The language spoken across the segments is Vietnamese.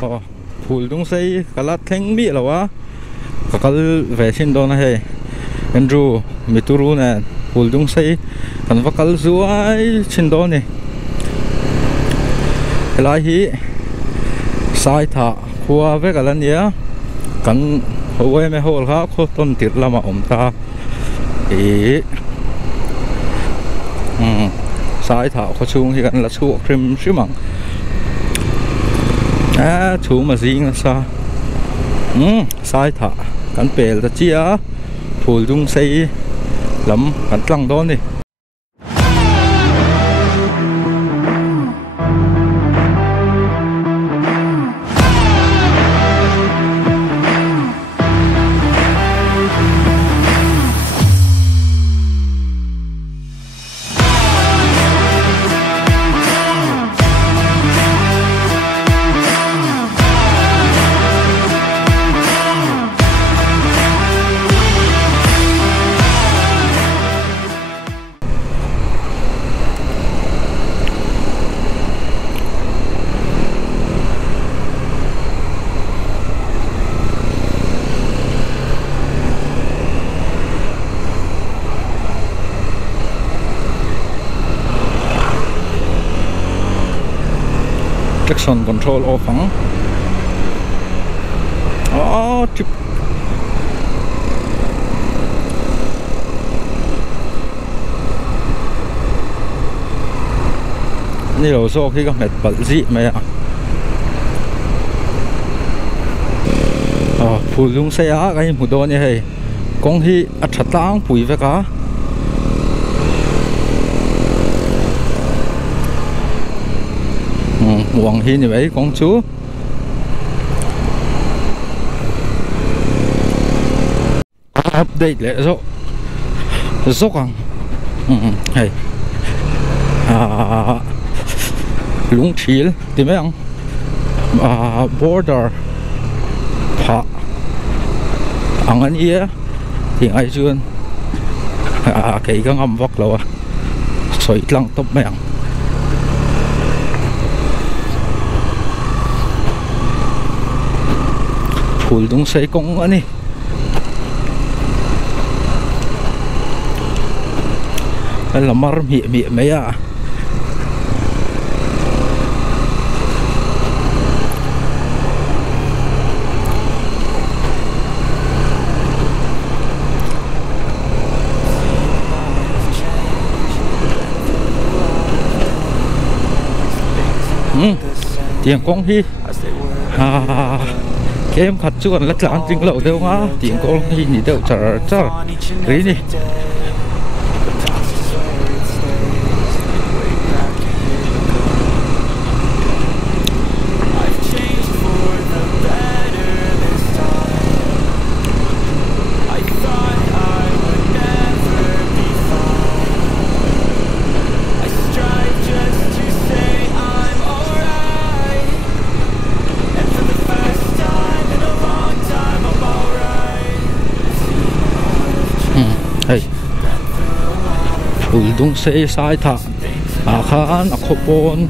phul dung sei kalat theng mi lawa kakal ve sin don he Andrew mituru na phul dung sei kan vakal zuai sin don ni helai hi sai tha khuwa ve kalan ya kan hoi me hol kha kho ton tir lama om ta e sai thảo có chung thì gần là chuột krim xíu mặn chú mà gì nữa sao sai thảo cắn bể là chia phù dung xây lắm cắn lăng đó đi traction control off hả? Chip nhiều số khi có mệt bận dị mày ạ. Phù dung xe á cái một đôi như thế con hi chặt tang bụi với cả Hoàng Hiên như vậy con chú update lại rồi dốc à hay lũng chill thì mấy ông border phá ăn anh ia thì ai chưa cái ngầm vóc lâu soi lăng top mấy ông phul dung sei kong ani lamar mi mấy à tiếng con hi em khát chứ còn lắc láng tiếng lậu đâu á tiếng con hi nhỉ đâu chả cái gì phul dung sei sai tha khan a khopon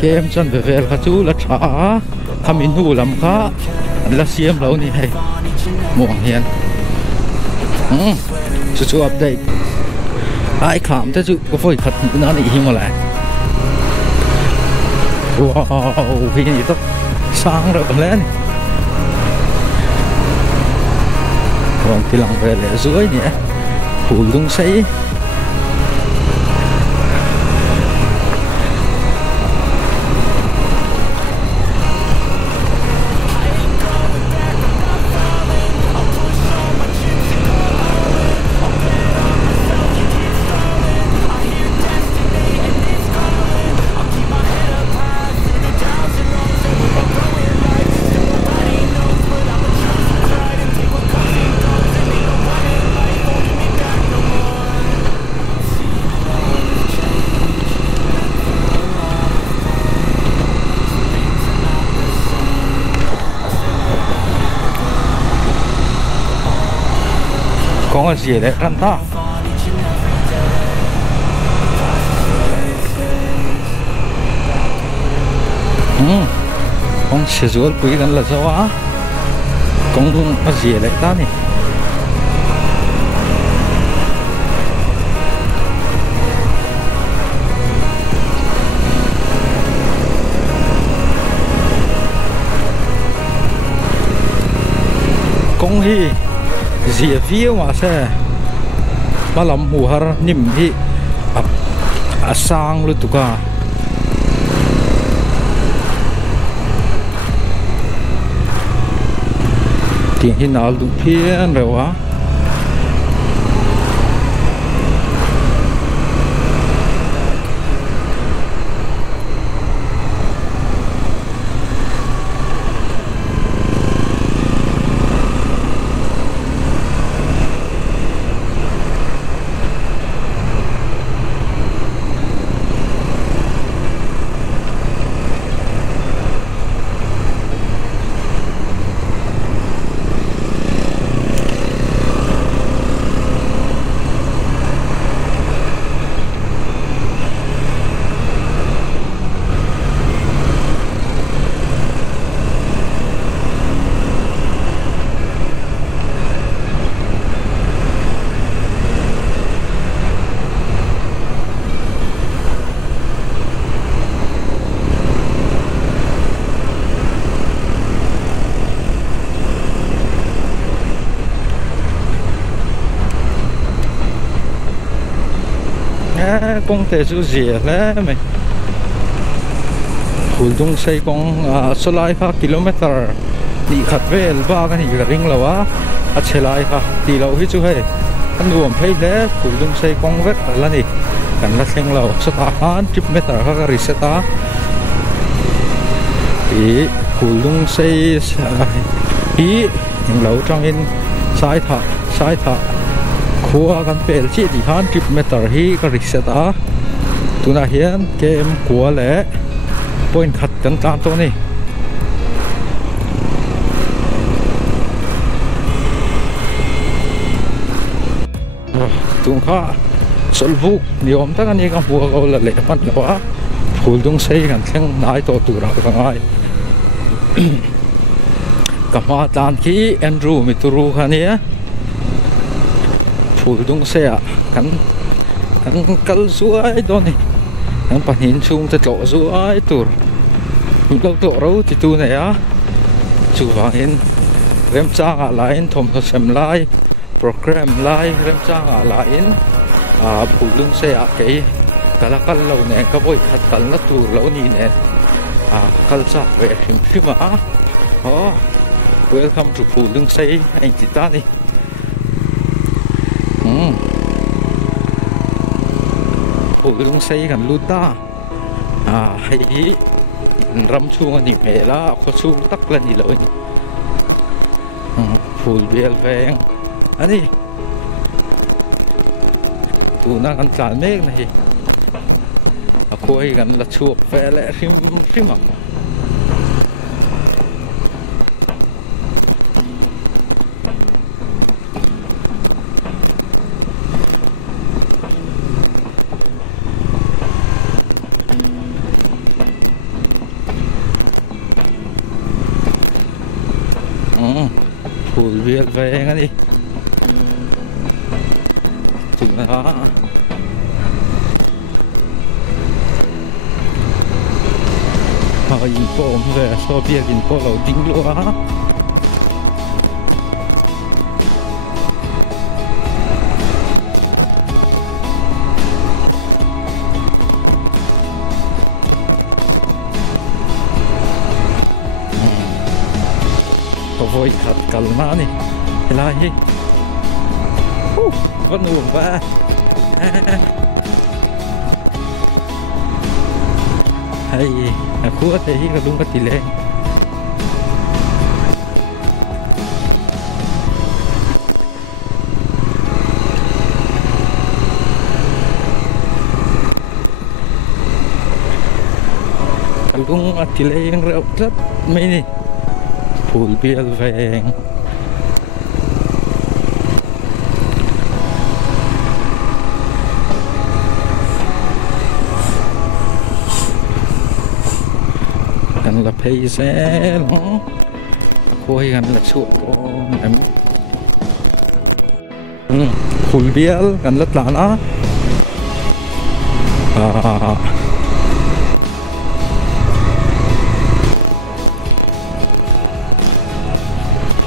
kem chan ve vel kha chu la tha khamin hu lam kha la siam lo ni hay muang hian chu update ai kham te chu ko foi khat na ni hi mo la wow hi ni to sang rồi còn lên còn cái lòng về để dưới nhỉ phul dung sei có gì đấy ăn ta con sẽ rút quý gần là sao á con nó gì lại ta này con hi gì phía mà sẽ mà làm hù har nim hi sang luôn tụ cả tiếng hi nào đủ phiền rồi á con thể chú gì lẽ mày hul dung say con số lại pha km đi khát về ba cái gì ring lâu á chơi lại pha đi lâu hết chú hay anh nuông thấy lẽ hul dung say con rất là nè cảnh là sinh lâu số ta chip meter các reset á thì hul dung say ý những lâu trong in sai thọ khua kan pel chi di han trip meter hi ka reset a tuna hian game kwa le point khat kan tlan to ni tung kha solvu niom ta kan ni kan hu ga la le pan lo a phul dung sei kan thleng nai to tu ra ka ngai kama tan ki Andrew mituru khania phul dung xe cắn cắn suối đó này cắn bản hình chung thật lộ suối tur lâu tổ đâu thì tu này á chủ vàng in rem trang à lại in thom xem lại program lại rem trang à lại in phul dung xe cái là cắn lâu này các voi khát cắn là tur lâu ní này cắn sa về phim phim á welcome to phul dung xe anh chị ta đi phul dung say kan luta hay ram chung ani mela kho chung tak la ni lo ni phul bel veng ani tu na kan tlan mek na hi khoi kan la chuak fe le rim rim phul bel veng ani tu na info về so bia info lâu tính luôn á voi khát kalma ni ilahi vẫn uổng va hay aku ada hi kadung katile kadung atile yang reot mai ni phul bel veng gần là pay xe nó khôi gần là chuột em full bill gần rất là nó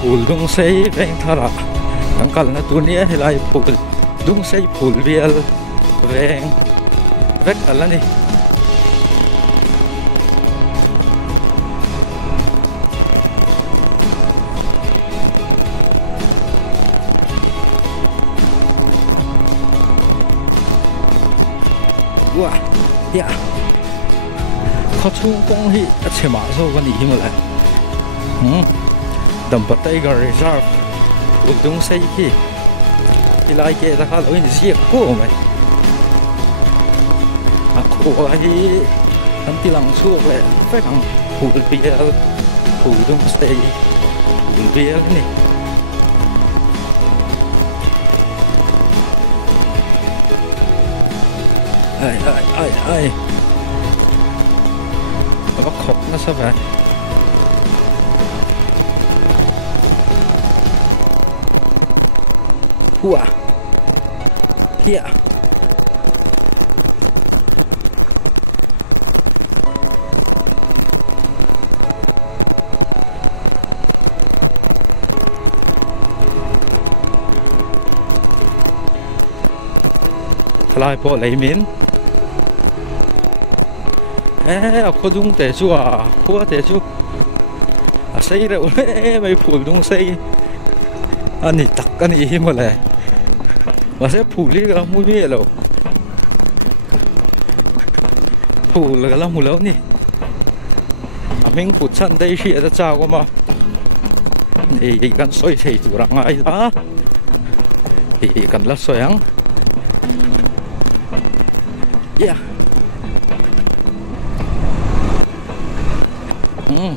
full dung say veng thara ang kal na tunia hilay full dung say full bill veng vek alani哇呀，เขาชูกงฮีเฉมาโซกันอีกมั้งเลยดัมปัตไตก็รีซาร์ฟอุดงใส่ที่ไล่เกตะข้าเราอินเสียกู้ไหมกู้อะไรทั้งที่หลังช่วงเลยไปทางผูดเบียร์ผูดงใส่ผูดเบียร์นี่ไอ้แล้วก็ขบนะสักแบบหัวเฮียทลายพอไหลมิ้นเขาดุงแต่ชัวเขาแต่ชัวใส่แล้วไม่ผูดดุงใส่อันนี้ตักกันอีกหมดเลยว่าใส่ผูดนี่ก็มุ่งเบี้ยแล้วผูดแล้วก็มุ่งแล้วนี่มิงผูดชั้นได้เชี่ยจะจ้าก็มานี่กันสวยใส่ตัวร่างไงล่ะนี่กันละสวยยัง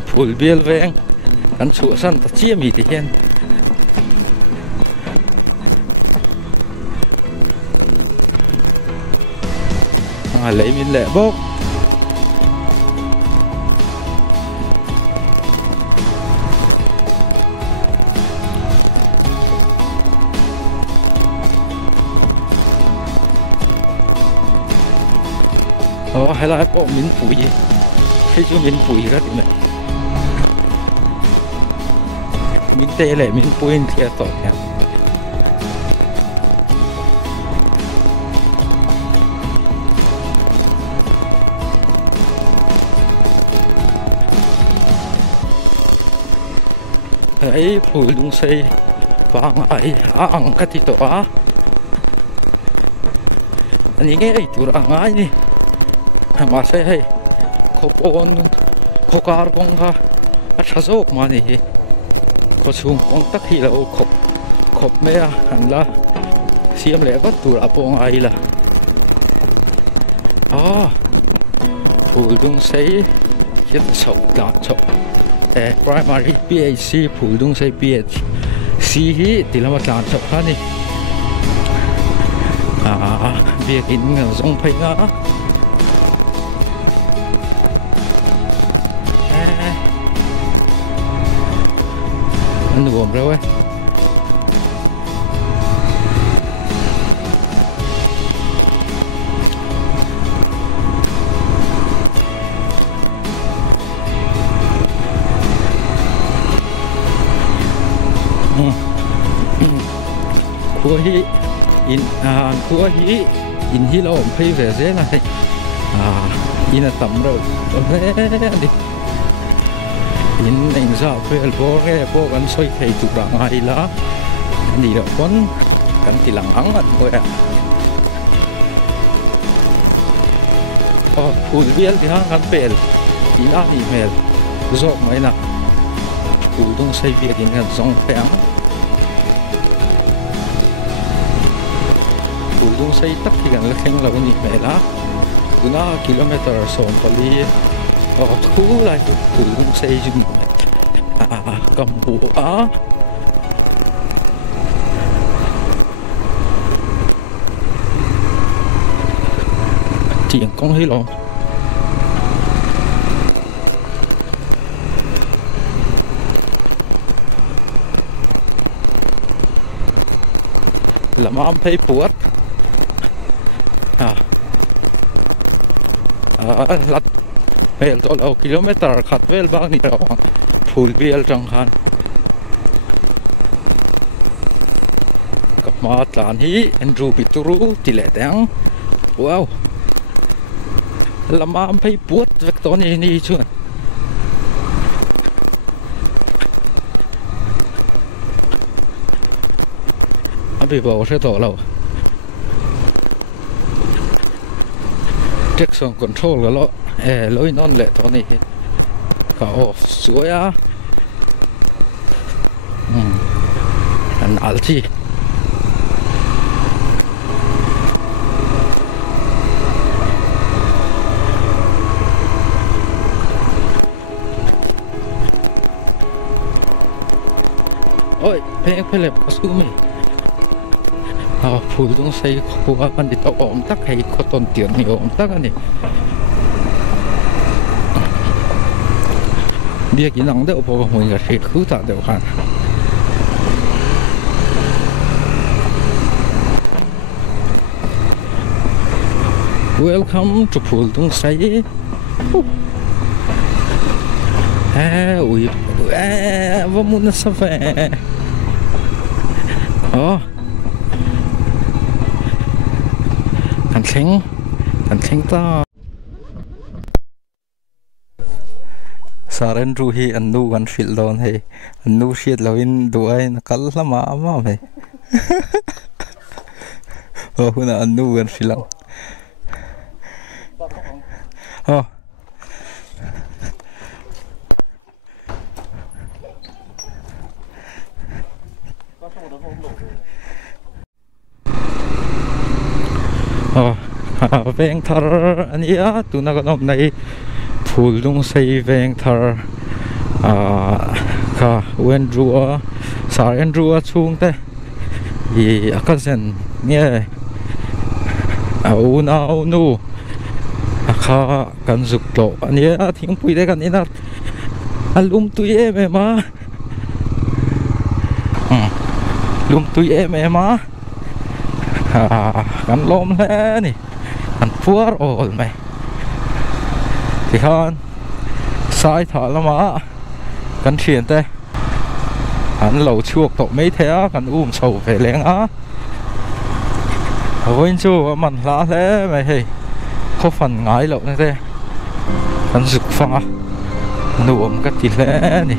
full bill veng kan chu san ta chia mi ti hian lấy min lẹ bốc hay là bộ min phủi hay chú min phủi rất mẹ mình tê lại mình quên thiệt tội em ấy phụ đúng xây vàng ấy ăn cái gì đó anh nghe ấy tụi ăn ai đi mà xây hay có bốn có car con ha chắc số mà này có chung con tắc hi là khop mẹ hẳn là xiêm lẽ có tụi apong ai là phụ đúng xây rất sầu làm sầu primary PAC phụ đúng xây PAC hi thì là một làm sầu khác đi việc in giống phải ngã anh buồn rồi cua hi in cua hi in hi lo phải về thế này in là tầm rồi đi in anh sao phải bố anh soi thấy tụi bạn ai lá đi được con cần thì lặng ắng anh thôi phụ viên thì hắn bèn in ăn email rộng mấy nè phụ đông xây việc in gần giống phèn phụ đông xây tắc thì gần là khen là con email lá kuna kilometer son pali thu lại phụ đông xây dùng cầm bộ tiền con thấy lo làm am thấy buốt lát vel cho lâu km khát vel bang ni rồi phul vel trong khan cặp má tàn hi Andrew Pituru tỷ lệ đáng wow làm am thấy buốt vector to ni chuan bị bỏ sẽ tổ lâu traction control cái lo lối non lệ thôi này cả off suối á anh al chi ôi phải lẹp có xuống mày phù dung xây khu anh đi tàu ổn tắc hay có tồn tiền nhiều ổn tắc anh này bây giờ kỹ năng đều bao mình là sẽ khứ tạ đều hẳn welcome to phù dung xây ui vamos nessa fé Thành khánh ta Saren ruhi anh nu gan fil don he anh nu shit lawin duai na kal lama ama he huna anh nu gan filang veng thar ania tuna kan om nei phul dung sei veng thar ka Andrew sar Andrew chung te I akazen nge au nu kha kan zuk to ania thing pui de kan ina alum tu e ma lum tu e ma kan lom le ni kan puar ol mai thì hơn sai thở lắm á kan thiền te hắn lẩu chuộc tổ mấy thế kan sầu về lén á ôi chú mình lá thế mày thì có phần ngái lẩu này thế kan rực pha nuông cái gì thế này